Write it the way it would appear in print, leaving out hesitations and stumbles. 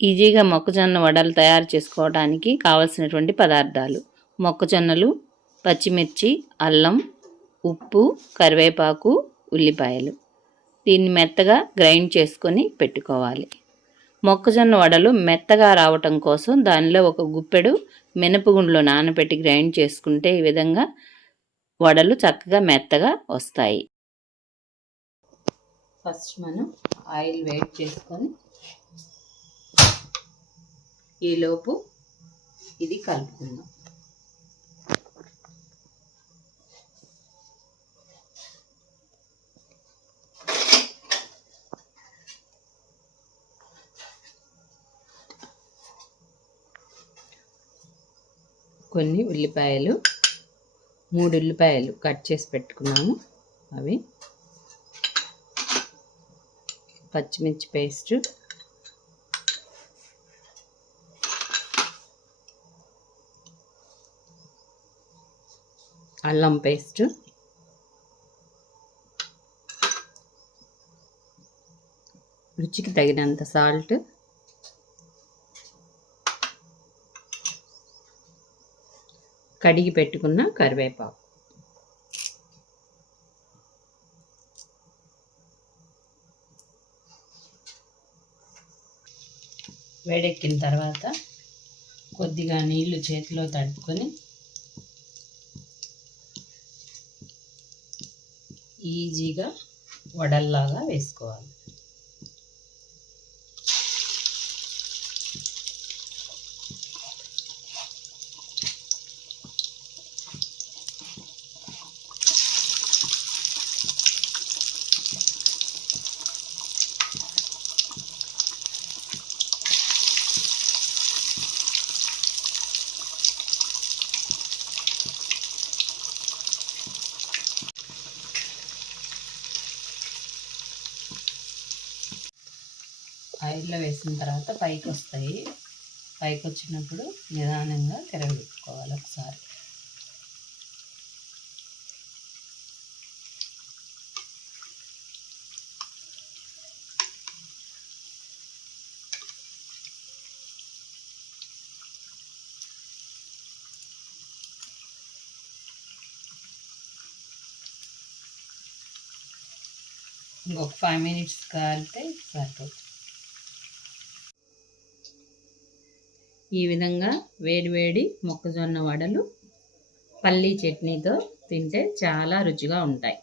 ఈజీగా మొక్కజొన్న వడలు తయారు చేసుకోవడానికి కావలసినటువంటి పదార్థాలు: మొక్కజొన్నలు, పచ్చిమిర్చి, అల్లం, ఉప్పు, కరివేపాకు, ఉల్లిపాయలు. దీన్ని మెత్తగా గ్రైండ్ చేసుకొని పెట్టుకోవాలి. మొక్కజొన్న వడలు మెత్తగా రావటం కోసం దానిలో ఒక గుప్పెడు మినపగుండ్లు నానబెట్టి గ్రైండ్ చేసుకుంటే ఈ విధంగా వడలు చక్కగా మెత్తగా వస్తాయి. ఫస్ట్ మనం ఆయిల్ వేడి చేసుకొని ఈలోపు ఇది కలుపుకుందాం. కొన్ని ఉల్లిపాయలు, 3 ఉల్లిపాయలు కట్ చేసి పెట్టుకున్నాము, అవి, పచ్చిమిర్చి పేస్ట్, అల్లం పేస్ట్, రుచికి తగినంత సాల్ట్, కడిగి పెట్టుకున్న కరివేపాకు. వేడెక్కిన తర్వాత కొద్దిగా నీళ్లు చేతిలో తడుపుకొని ఈజీగా వడల్లాగా వేసుకోవాలి. ఆయిల్లో వేసిన తర్వాత పైకి వస్తాయి. పైకి వచ్చినప్పుడు నిదానంగా తిరగబెట్టుకోవాలి ఒకసారి. ఇంకొక 5 minutes కాలితే సరిపోతుంది. ఈ విధంగా వేడివేడి మొక్కజొన్న వడలు పల్లీ చట్నీతో తింటే చాలా రుచిగా ఉంటాయి.